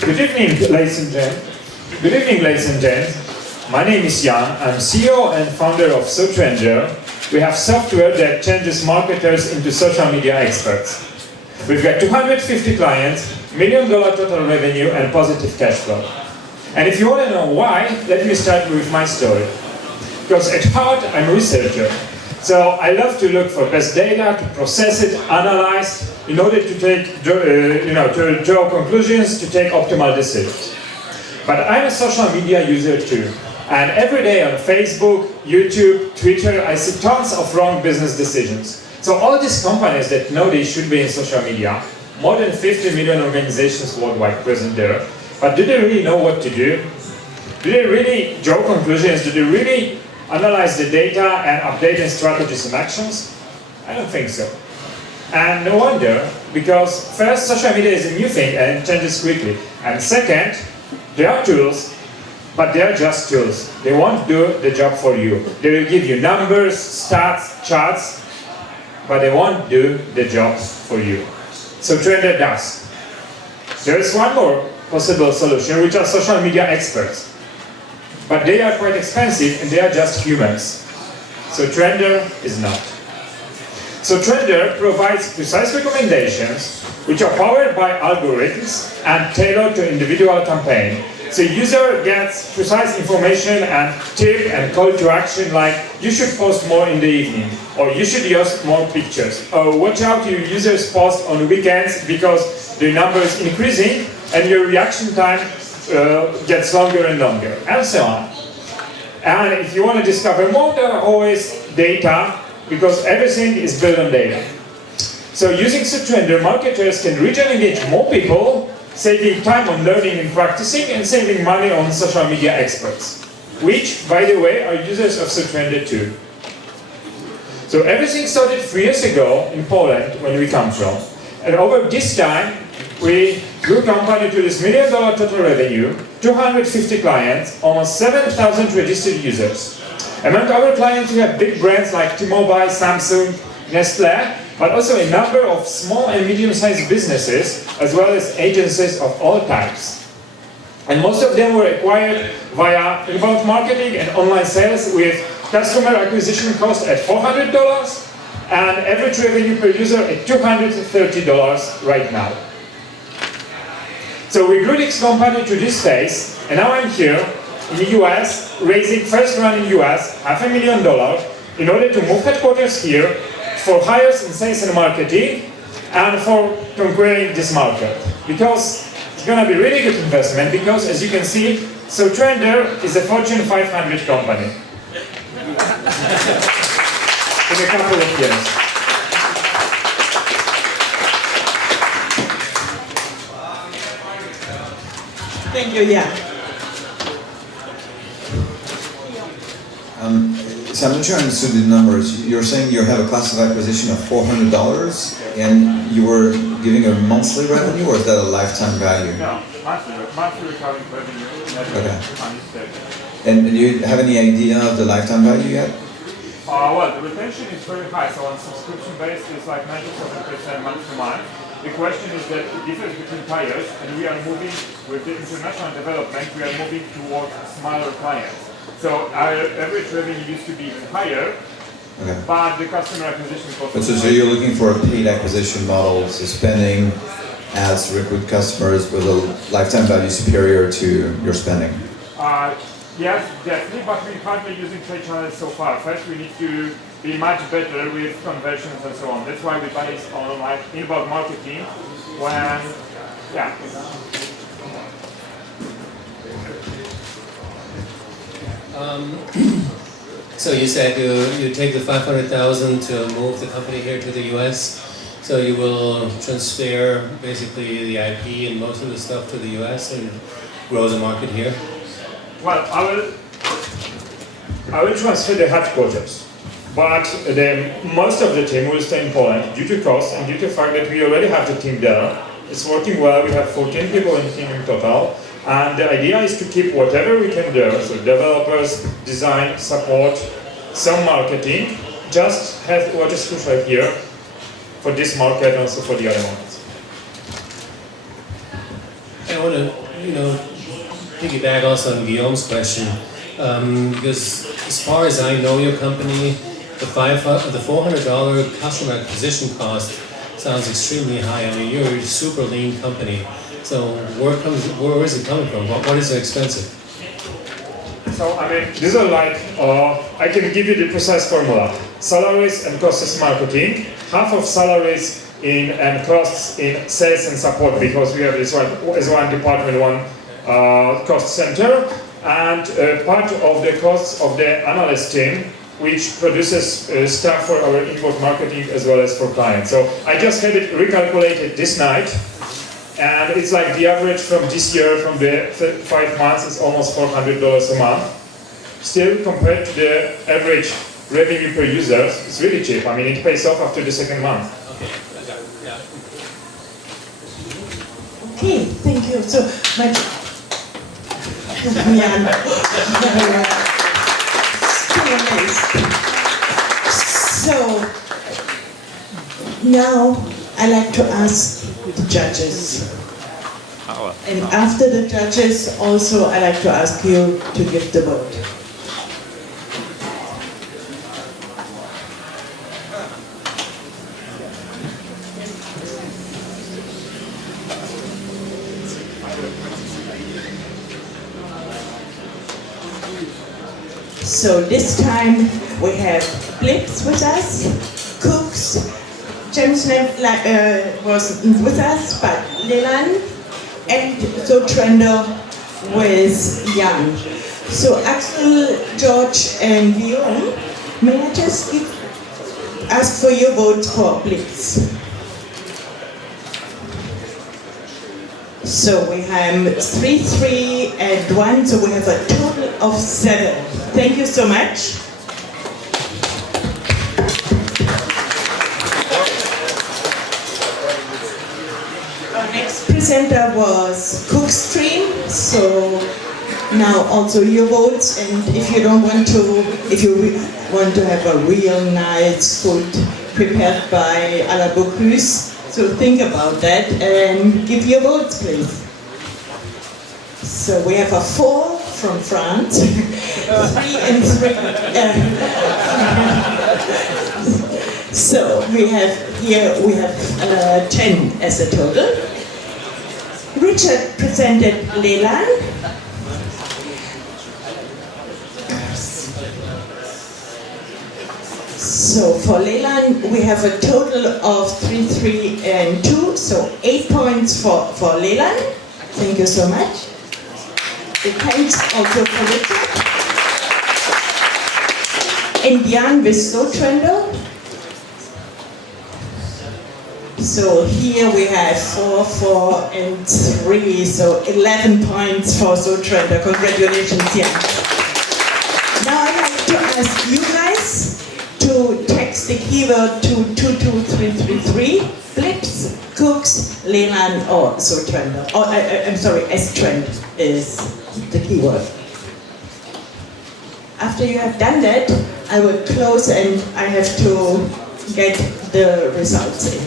Good evening, ladies and gents. Good evening, ladies and gents. My name is Jan. I'm CEO and founder of SoTrender. We have software that changes marketers into social media experts. We've got 250 clients, $1 million total revenue, and positive cash flow. And if you want to know why, let me start with my story. Because at heart, I'm a researcher. So I love to look for best data, to process it, analyze, in order to take, to draw conclusions, to take optimal decisions. But I'm a social media user too. And every day on Facebook, YouTube, Twitter, I see tons of wrong business decisions. So all these companies that know they should be in social media, more than 50 million organizations worldwide present there, but do they really know what to do? Do they really draw conclusions? Do they really analyze the data and update their strategies and actions? I don't think so. And no wonder, because first, social media is a new thing and it changes quickly. And second, there are tools, but they are just tools. They won't do the job for you. They will give you numbers, stats, charts, but they won't do the job for you. So Trender does. There is one more possible solution, which are social media experts. But they are quite expensive and they are just humans. So Trender is not. So Trender provides precise recommendations which are powered by algorithms and tailored to individual campaign. So user gets precise information and tip and call to action like you should post more in the evening, or you should use more pictures, or watch out your users post on weekends because the number is increasing and your reaction time gets longer and longer, and so on. And if you want to discover more, there are always data, because everything is built on data. So using SoTrender, marketers can reach and engage more people, saving time on learning and practicing, and saving money on social media experts, which, by the way, are users of SoTrender too. So everything started 3 years ago in Poland, when we come from. And over this time, we grew company to this $1 million total revenue, 250 clients, almost 7,000 registered users. Among our clients, we have big brands like T-Mobile, Samsung, Nestlé, but also a number of small and medium-sized businesses, as well as agencies of all types. And most of them were acquired via inbound marketing and online sales with customer acquisition cost at $400 and average revenue per user at $230 right now. So we grew this company to this phase, and now I'm here in the US, raising first round in US, $500,000, in order to move headquarters here for hires in sales and marketing, and for conquering this market. Because it's going to be really good investment, because as you can see, SoTrender is a Fortune 500 company. In a couple of years. Thank you, yeah. So I'm not sure I understood the numbers. You're saying you have a cost of acquisition of $400 and you were giving a monthly revenue, or is that a lifetime value? No, monthly recurring revenue. Okay. And do you have any idea of the lifetime value yet? Well, the retention is very high, so on subscription base it's like 97% month to month. The question is that it differs between tires, and we are moving with the international development, we are moving towards smaller clients. So our average revenue used to be higher, okay, but the customer acquisition cost. But so you're looking for a paid acquisition model, so spending ads to recruit customers with a lifetime value superior to your spending? Yes, definitely, but we're hardly using trade channels so far. First, we need to be much better with conversions and so on. That's why we base on like inbound marketing when, yeah. So you said you take the 500,000 to move the company here to the US. So you will transfer basically the IP and most of the stuff to the US and grow the market here? Well, I will transfer the headquarters, but most of the team will stay in Poland due to cost and due to the fact that we already have the team there. It's working well. We have 14 people in the team in total. And the idea is to keep whatever we can do, so developers, design, support, some marketing, just have what is crucial here for this market and also for the other markets. I want to piggyback also on Guillaume's question, because as far as I know your company, the $400 customer acquisition cost sounds extremely high. I mean, you're a super lean company. So where is it coming from? What is so expensive? So, I mean, these are like, I can give you the precise formula. Salaries and costs marketing, half of salaries and costs in sales and support, because we have this one as one department, one cost center, and part of the costs of the analyst team, which produces stuff for our inbound marketing as well as for clients. So I just had it recalculated this night, and it's like the average from this year, from the 5 months, is almost $400 a month. Still, compared to the average revenue per user, it's really cheap. I mean, it pays off after the second month. Okay, I got it. Yeah. Okay, thank you so much. So now I like to ask the judges. And after the judges, also I like to ask you to give the vote. So this time we have Blips with us, Cooks, James wasn't with us, but Leland, and Zotrender with Jan. So Axel, George, and Guillaume, may I just ask for your votes for Blips? So we have 3, 3, and 1, so we have a total of 7. Thank you so much. Our next presenter was Cookstream, so now also your votes, and if you want to have a real nice food prepared by à la Decugis, so think about that and give your votes, please. So we have a 4 from France, 3 and 3. So we have 10 as a total. Richard presented Leland. So for Leland, we have a total of 3, 3, and 2, so 8 points for Leland. Thank you so much. The thanks also for Richard. And Jan with Zotrender. So here we have 4, 4, and 3, so 11 points for Zotrender. Congratulations, Jan. Now I'd like to ask you guys to text the keyword to 22333, Blips, Cooks, Leland, or Zotrender. Or I'm sorry, S-Trend is the keyword. After you have done that, I will close and I have to get the results in.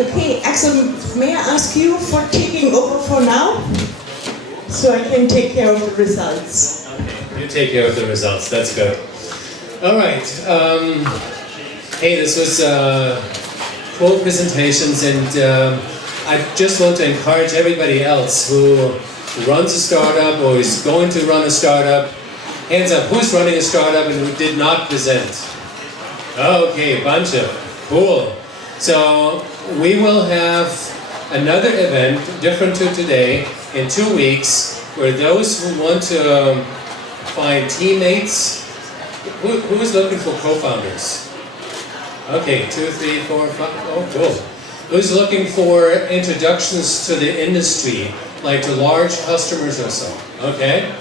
Okay, Axel, may I ask you for taking over for now? So I can take care of the results. Okay, you take care of the results, that's good. All right, hey, this was cool presentations, and I just want to encourage everybody else who runs a startup or is going to run a startup. Hands up, who's running a startup and who did not present? Okay, a bunch of, cool. So we will have another event, different to today, in 2 weeks, where those who want to find teammates, who is looking for co-founders? Okay, 2, 3, 4, 5, oh cool. Who's looking for introductions to the industry, like to large customers or so? Okay.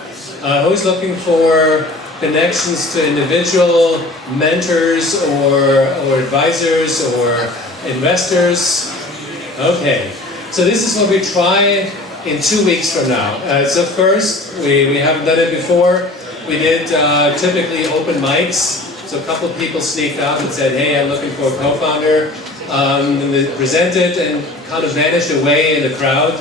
Who's looking for connections to individual mentors or advisors or investors? Okay. So this is what we try in 2 weeks from now. So first, we haven't done it before. We did typically open mics. So a couple of people sneaked out and said, hey, I'm looking for a co-founder. And they presented and kind of vanished away in the crowd.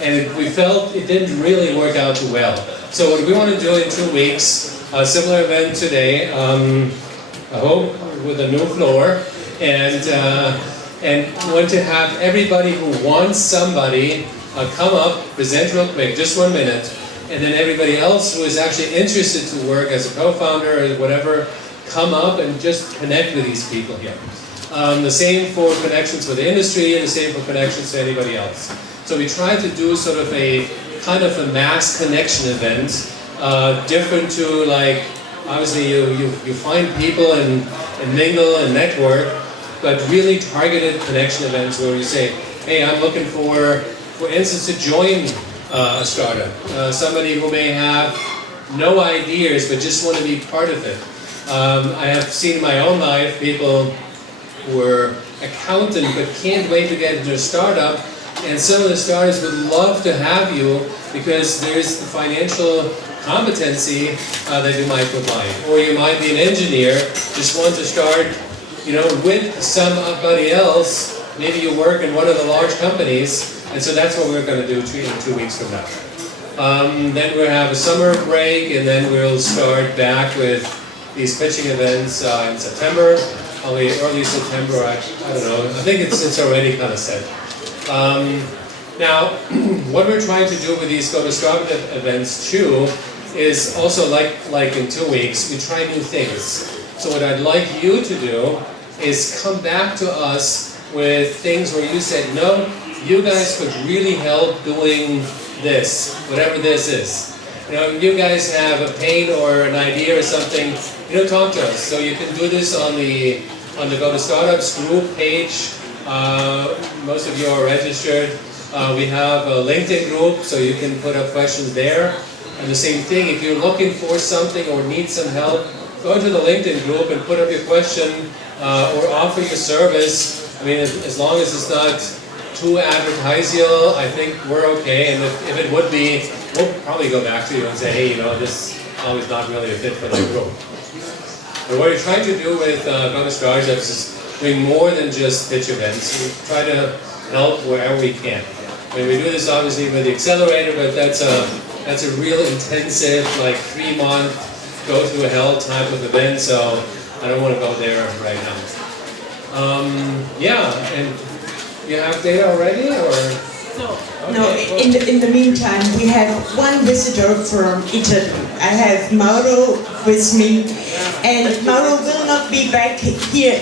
and we felt it didn't really work out too well. So what we want to do in 2 weeks, a similar event today, I hope with a new floor, and want to have everybody who wants somebody come up, present real quick, just 1 minute, and then everybody else who is actually interested to work as a co-founder or whatever, come up and just connect with these people here. The same for connections with the industry, and the same for connections to anybody else. So we try to do sort of a kind of a mass connection event, different to like, obviously you find people and mingle and network, but really targeted connection events where you say, hey, I'm looking for instance, to join a startup. Somebody who may have no ideas but just want to be part of it. I have seen in my own life people who were accountant but can't wait to get into a startup, and some of the startups would love to have you because there's the financial competency that you might provide. Or you might be an engineer, just want to start, with somebody else. Maybe you work in one of the large companies, and so that's what we're going to do in 2 weeks from now. Then we'll have a summer break, and then we'll start back with these pitching events in September, probably early September, I don't know. I think it's already kind of set. Now, what we're trying to do with these Go to Startup events too is also like in 2 weeks, we try new things. So what I'd like you to do is come back to us with things where you said, no, you guys could really help doing this, whatever this is. You guys have a pain or an idea or something, talk to us. So you can do this on the Go to Startups group page. Most of you are registered. We have a LinkedIn group, so you can put up questions there. And the same thing, if you're looking for something or need some help, go to the LinkedIn group and put up your question or offer your service. I mean, as long as it's not too advertising, I think we're okay. And if it would be, we'll probably go back to you and say, hey, this is not really a fit for the group. But what we're trying to do with Go to Startups is doing more than just pitch events. We try to help wherever we can. I mean, we do this obviously with the Accelerator, but that's a real intensive, like 3-month, go through hell type of event. So I don't want to go there right now. Yeah, and you have data already, or? No. Okay. No. In the meantime, we have one visitor from Italy. I have Mauro with me, and Mauro will not be back here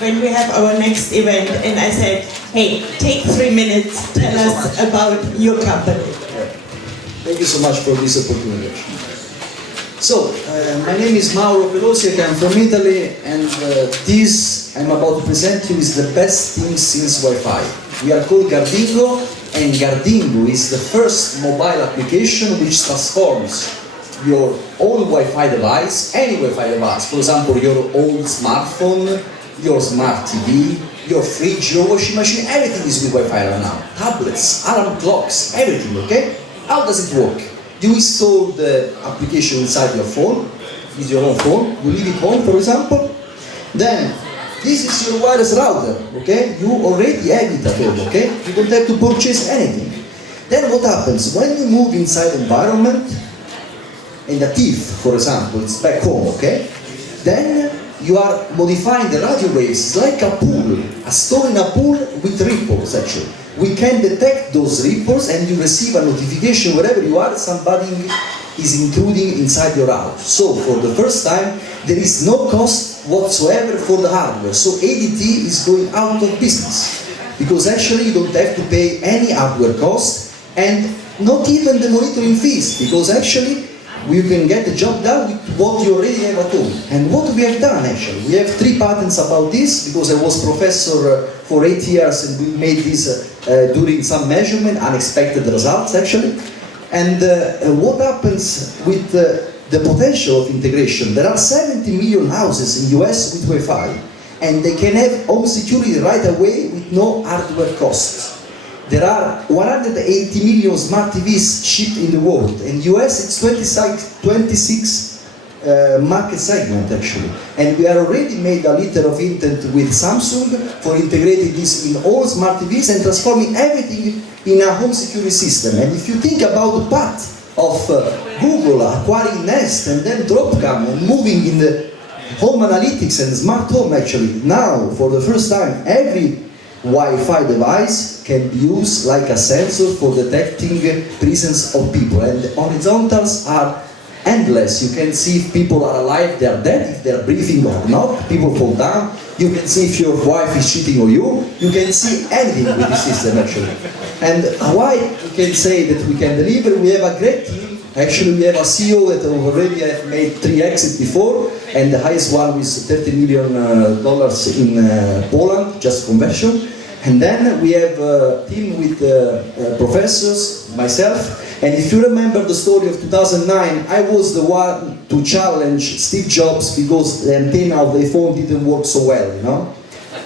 when we have our next event. And I said, hey, take 3 minutes, tell us about your company. Thank you so much for this opportunity. So, my name is Mauro Pelosi, I'm from Italy, and this I'm about to present you is the best thing since Wi-Fi. We are called Gardingo, and Gardingo is the first mobile application which transforms your own Wi-Fi device, any Wi-Fi device, for example, your old smartphone, your smart TV, your fridge, your washing machine, everything is with Wi-Fi right now. Tablets, alarm clocks, everything, okay? How does it work? You install the application inside your phone, with your own phone, you leave it home, for example. Then, this is your wireless router, okay? You already have it at home, okay? You don't have to purchase anything. Then what happens? When you move inside the environment, and a thief, for example, is back home, okay? Then you are modifying the radio waves like a pool, a store in a pool with ripples, actually. We can detect those ripples and you receive a notification wherever you are, somebody is intruding inside your house. So for the first time, there is no cost whatsoever for the hardware. So ADT is going out of business because actually you don't have to pay any hardware cost and not even the monitoring fees, because actually you can get the job done with what you already have at home. And what we have done actually, we have 3 patents about this, because I was professor for 8 years and we made this during some measurement, unexpected results actually. And what happens with the potential of integration? There are 70 million houses in US with Wi-Fi, and they can have home security right away with no hardware costs. There are 180 million smart TVs shipped in the world. In US, it's 26 market segment actually. And we are already made a letter of intent with Samsung for integrating this in all smart TVs and transforming everything in a home security system. And if you think about the path of Google acquiring Nest and then Dropcam and moving in the home analytics and smart home actually, now for the first time every Wi-Fi device can be used like a sensor for detecting presence of people, and the horizontals are endless. You can see if people are alive, they are dead, if they are breathing or not, people fall down. You can see if your wife is cheating on you. You can see anything with this system actually. And why we can say that we can deliver? We have a great team. Actually, we have a CEO that already have made 3 exits before, and the highest one is $30 million in Poland, just conversion. And then we have a team with professors, myself, and if you remember the story of 2009, I was the one to challenge Steve Jobs because the antenna of the iPhone didn't work so well, you know?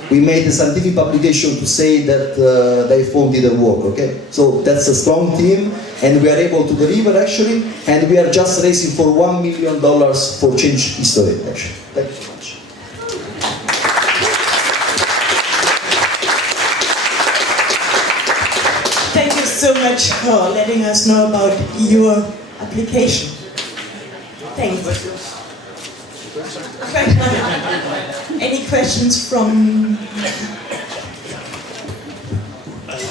We made a scientific publication to say that the iPhone didn't work, okay? So that's a strong team, and we are able to deliver actually, and we are just raising for $1 million for change history actually. Thank you so much. Thank you so much for letting us know about your application. Thanks. Any questions from?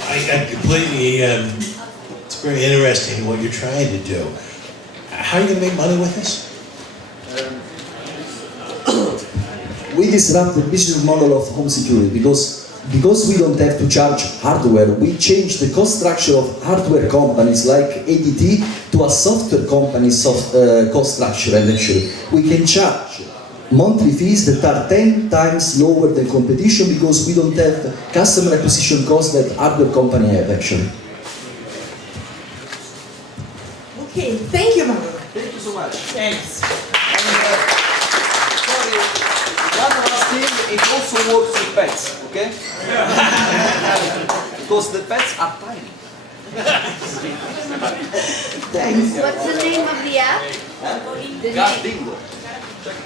I completely, it's very interesting what you're trying to do. How are you going to make money with this? We disrupt the business model of home security because we don't have to charge hardware. We change the cost structure of hardware companies like ADT to a software company's cost structure, and actually we can charge monthly fees that are 10 times lower than competition because we don't have the customer acquisition costs that hardware company have actually. Okay, thank you, Mauro. Thank you so much. Thanks. Sorry, one last thing, it also works with pets, okay? Because the pets are tiny. Thanks. What's the name of the app? The name. Bingo.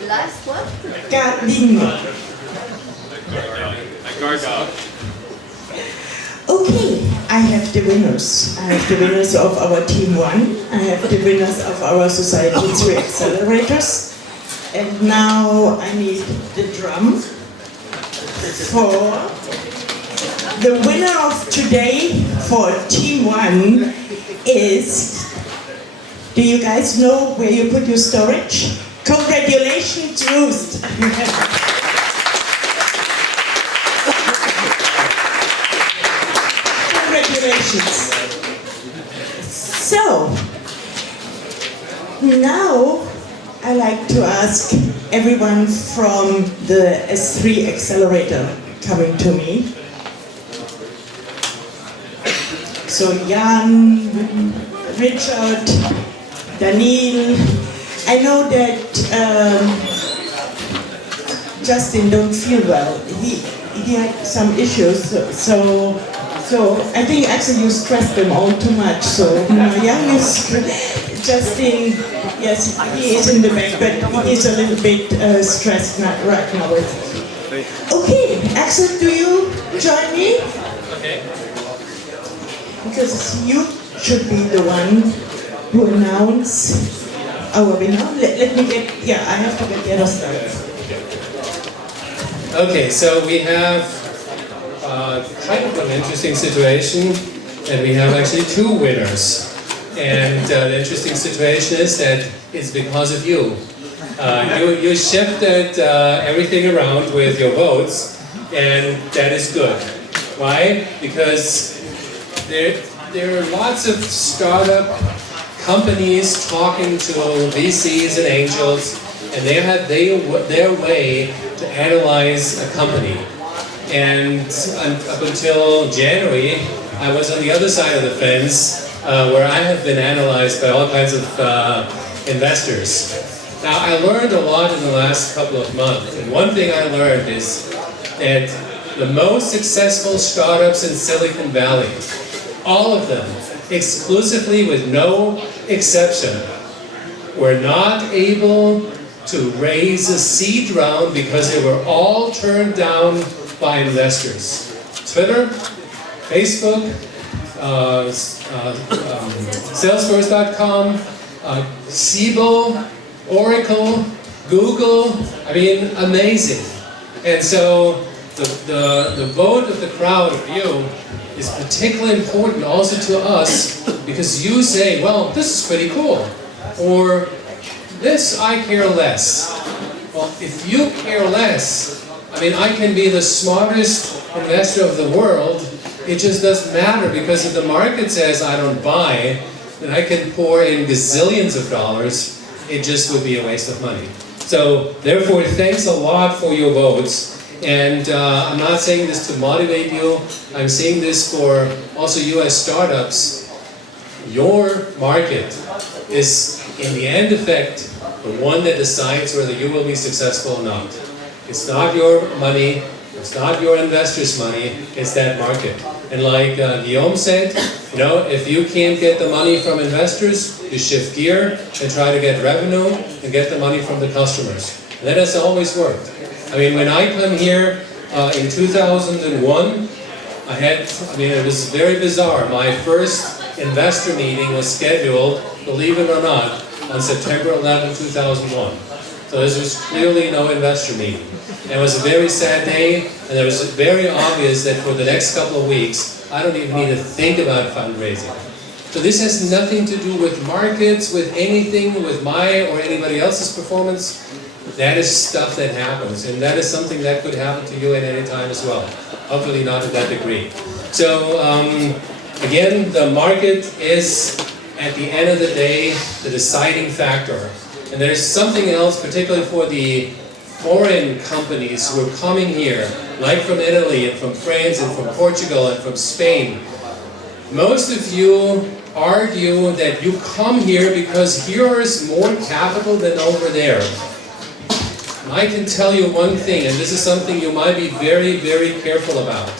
Last what? Gardino. Okay, I have the winners. I have the winners of our Team 1. I have the winners of our Society 3 Accelerators. And now I need the drum for the winner of today for Team 1 is, do you guys know where you put your storage? Congratulations, Roost! Congratulations! So, now I like to ask everyone from the S3 Accelerator coming to me. So Jan, Richard, Daniel, I know that Justin don't feel well. He had some issues, so I think actually you stressed them all too much. So my youngest Justin, yes, he is in the back, but he's a little bit stressed right now. Okay, Axel, do you join me? Okay. Because you should be the one who announce our winner. Let me get, yeah, I have to get the other stuff. Okay, so we have kind of an interesting situation, and we have actually 2 winners. And the interesting situation is that it's because of you. You shifted everything around with your votes, and that is good. Why? Because there are lots of startup companies talking to VCs and angels, and they have their way to analyze a company. And up until January, I was on the other side of the fence, where I have been analyzed by all kinds of investors. Now, I learned a lot in the last couple of months, and one thing I learned is that the most successful startups in Silicon Valley, all of them, exclusively with no exception, were not able to raise a seed round because they were all turned down by investors. Twitter, Facebook, Salesforce.com, Siebel, Oracle, Google, I mean, amazing. And so the vote of the crowd of you is particularly important also to us because you say, well, this is pretty cool, or this I care less. Well, if you care less, I mean, I can be the smartest investor of the world, it just doesn't matter because if the market says I don't buy, then I can pour in gazillions of dollars, it just would be a waste of money. So, therefore, thanks a lot for your votes. And I'm not saying this to motivate you, I'm saying this for also US startups. Your market is, in the end effect, the one that decides whether you will be successful or not. It's not your money, it's not your investors' money, it's that market. And like Guillaume said, you know, if you can't get the money from investors, you shift gear and try to get revenue and get the money from the customers. And that has always worked. I mean, when I come here in 2001, it was very bizarre. My first investor meeting was scheduled, believe it or not, on September 11, 2001. So this was clearly no investor meeting. And it was a very sad day, and it was very obvious that for the next couple of weeks, I don't even need to think about fundraising. So this has nothing to do with markets, with anything, with my or anybody else's performance. That is stuff that happens, and that is something that could happen to you at any time as well. Hopefully not to that degree. So, again, the market is, at the end of the day, the deciding factor. And there's something else, particularly for the foreign companies who are coming here, like from Italy and from France and from Portugal and from Spain. Most of you argue that you come here because here is more capital than over there. I can tell you one thing, and this is something you might be very, very careful about.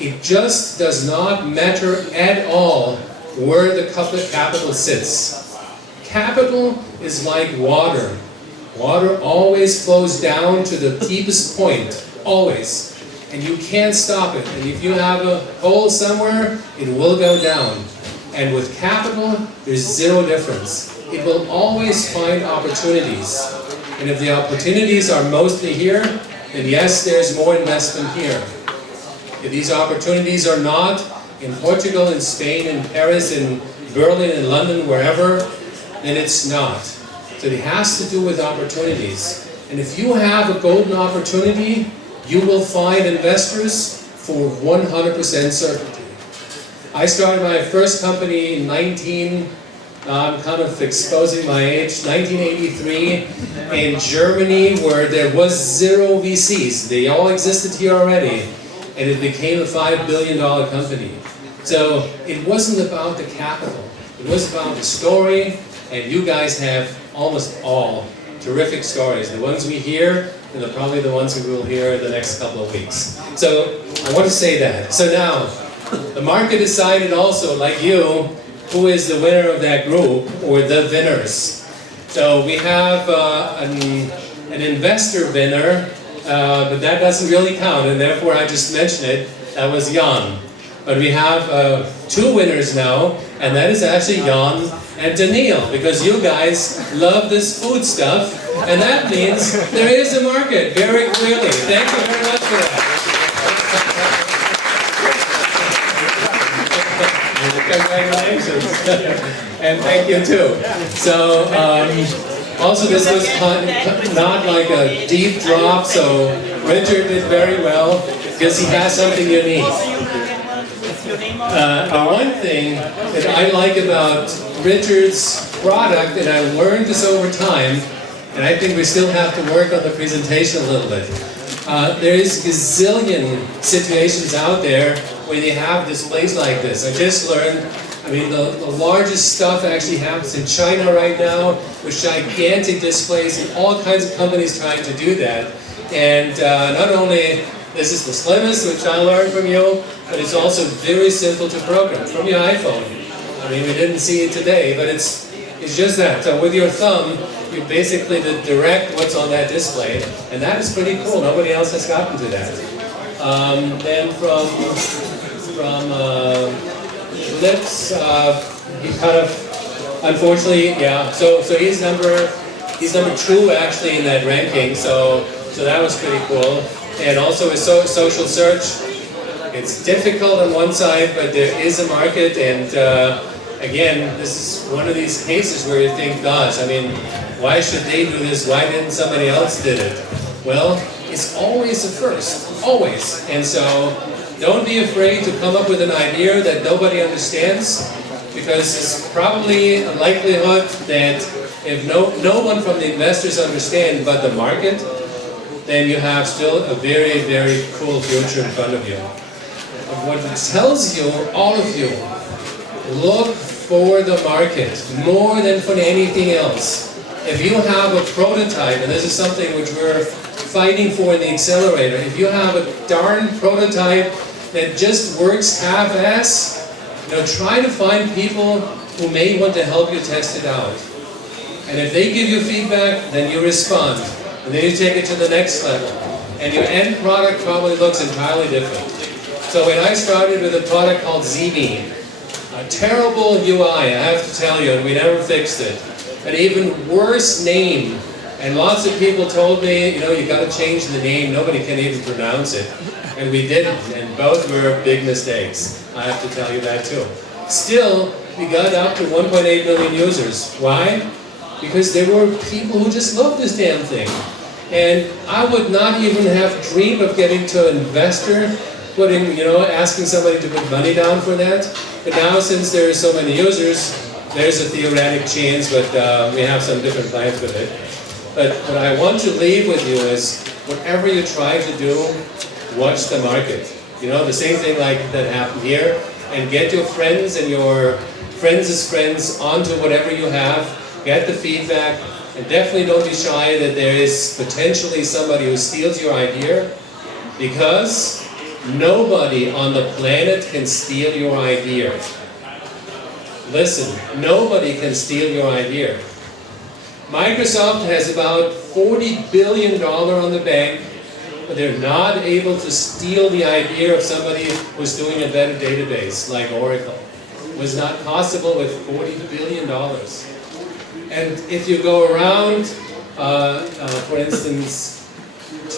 It just does not matter at all where the capital sits. Capital is like water. Water always flows down to the deepest point, always. And you can't stop it. And if you have a hole somewhere, it will go down. And with capital, there's zero difference. It will always find opportunities. And if the opportunities are mostly here, then yes, there's more investment here. If these opportunities are not in Portugal, in Spain, in Paris, in Berlin, in London, wherever, then it's not. So it has to do with opportunities. And if you have a golden opportunity, you will find investors for 100% certainty. I started my first company in I'm kind of exposing my age, 1983, in Germany, where there was zero VCs. They all existed here already, and it became a $5 billion company. So it wasn't about the capital. It was about the story, and you guys have almost all terrific stories. The ones we hear, and probably the ones we will hear in the next couple of weeks. So I want to say that. So now, the market decided also, like you, who is the winner of that group, or the winners. So we have an investor winner, but that doesn't really count, and therefore I just mentioned it, that was Jan. But we have two winners now, and that is actually Jan and Daniel, because you guys love this food stuff, and that means there is a market, very clearly. Thank you very much for that. Congratulations. And thank you too. So, also this was not like a deep drop, so Richard did very well, because he has something unique. The one thing that I like about Richard's product, and I learned this over time, and I think we still have to work on the presentation a little bit. There is gazillion situations out there where they have displays like this. I just learned, I mean, the largest stuff actually happens in China right now, with gigantic displays and all kinds of companies trying to do that. And not only this is the slimmest, which I learned from you, but it's also very simple to program from your iPhone. I mean, we didn't see it today, but it's just that. So with your thumb, you basically direct what's on that display, and that is pretty cool. Nobody else has gotten to that. Then from Lips, he kind of, unfortunately, yeah. So he's number 2 actually in that ranking. So that was pretty cool. And also with social search, it's difficult on one side, but there is a market. And again, this is one of these cases where you think, gosh, I mean, why should they do this? Why didn't somebody else did it? Well, it's always a first, always. And so don't be afraid to come up with an idea that nobody understands, because it's probably a likelihood that if no one from the investors understand but the market, then you have still a very, very cool future in front of you. What it tells you, all of you, look for the market more than for anything else. If you have a prototype, and this is something which we're fighting for in the Accelerator, if you have a darn prototype that just works half-ass, try to find people who may want to help you test it out. And if they give you feedback, then you respond. And then you take it to the next level. And your end product probably looks entirely different. So when I started with a product called ZB, a terrible UI, I have to tell you, and we never fixed it. An even worse name. And lots of people told me, you got to change the name, nobody can even pronounce it. And we didn't, and both were big mistakes. I have to tell you that too. Still, we got up to 1.8 million users. Why? Because there were people who just loved this damn thing. And I would not even have dreamed of getting to an investor, asking somebody to put money down for that. But now, since there are so many users, there's a theoretic chance, but we have some different plans with it. But what I want to leave with you is, whatever you try to do, watch the market. The same thing like that happened here, and get your friends and your friends' friends onto whatever you have, get the feedback, and definitely don't be shy that there is potentially somebody who steals your idea, because nobody on the planet can steal your idea. Listen, nobody can steal your idea. Microsoft has about $40 billion on the bank, but they're not able to steal the idea of somebody who's doing a better database, like Oracle. It was not possible with $40 billion. And if you go around, for instance,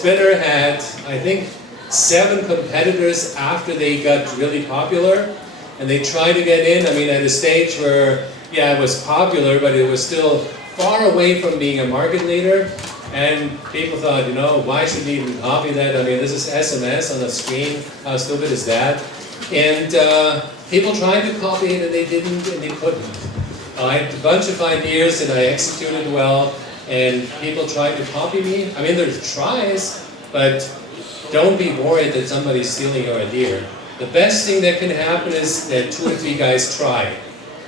Twitter had, I think, 7 competitors after they got really popular, and they tried to get in, at a stage where, yeah, it was popular, but it was still far away from being a market leader. And people thought, why should we even copy that? This is SMS on the screen. How stupid is that? And people tried to copy it, and they didn't, and they couldn't. I had a bunch of ideas, and I executed well, and people tried to copy me. There's tries, but don't be worried that somebody's stealing your idea. The best thing that can happen is that 2 or 3 guys try.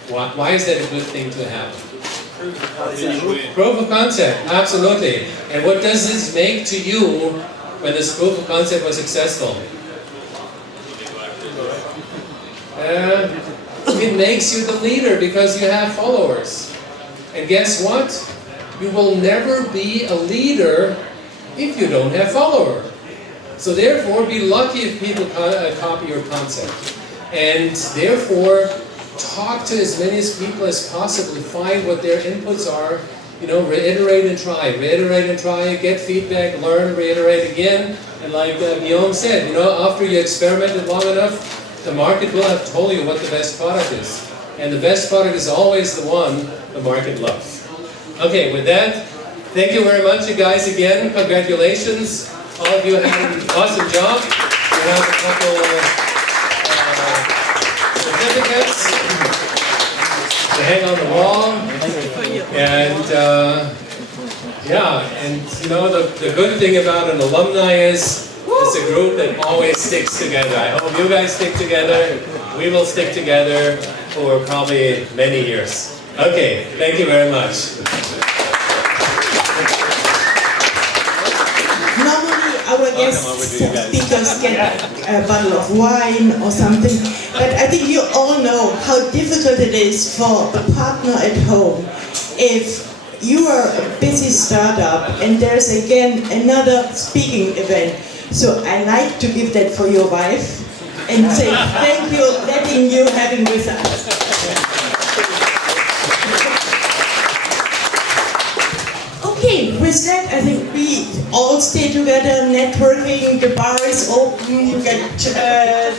Why is that a good thing to happen? Proof of concept, absolutely. And what does this make to you when this proof of concept was successful? It makes you the leader because you have followers. And guess what? You will never be a leader if you don't have followers. So therefore, be lucky if people copy your concept. And therefore, talk to as many people as possible, find what their inputs are, reiterate and try, get feedback, learn, reiterate again. And like Guillaume said, after you experimented long enough, the market will have told you what the best product is. And the best product is always the one the market loves. Okay, with that, thank you very much, you guys, again. Congratulations. All of you had an awesome job. You have a couple certificates to hang on the wall. And the good thing about an alumni is it's a group that always sticks together. I hope you guys stick together. We will stick together for probably many years. Okay, thank you very much. Normally our guest speakers get a bottle of wine or something, but I think you all know how difficult it is for a partner at home if you are a busy startup and there's again another speaking event. So I like to give that for your wife and say thank you letting you having with us. Okay, with that I think we all stay together, networking, the bar is open, you get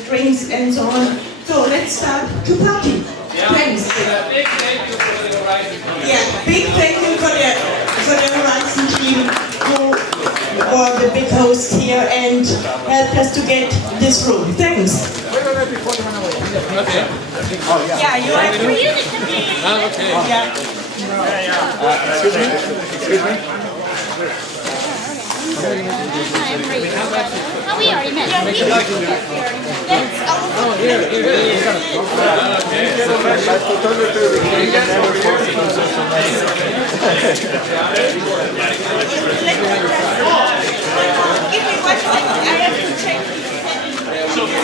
drinks and so on. So let's start to party. Thanks. Big thank you for the Horizon team. Yeah, big thank you for the Horizon team who were the big host here and helped us to get this room. Thanks. Okay. Yeah, you have to use it. Okay. Yeah. Excuse me? Oh, we already met. Give me 1 second, I have to check. We'll do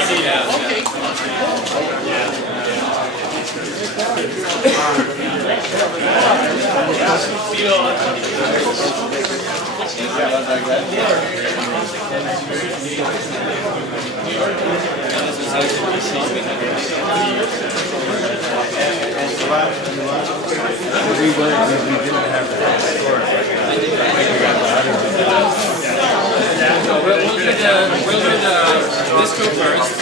this group first.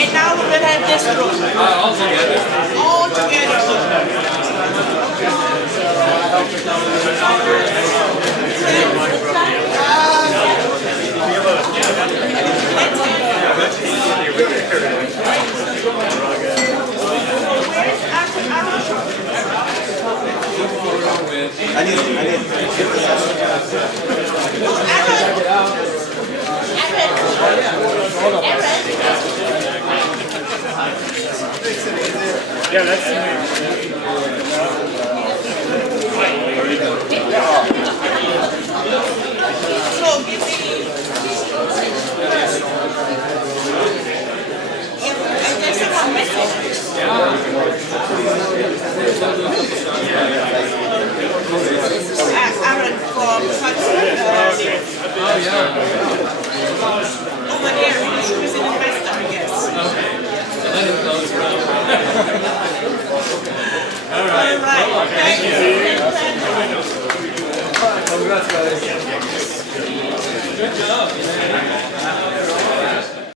And now we're going to have this room. All together. All together. Yeah, that's So give me. There's someone missing. Aaron from Oh, yeah. over there. He was an investor, I guess. Okay. So let him close around. All right. Thank you.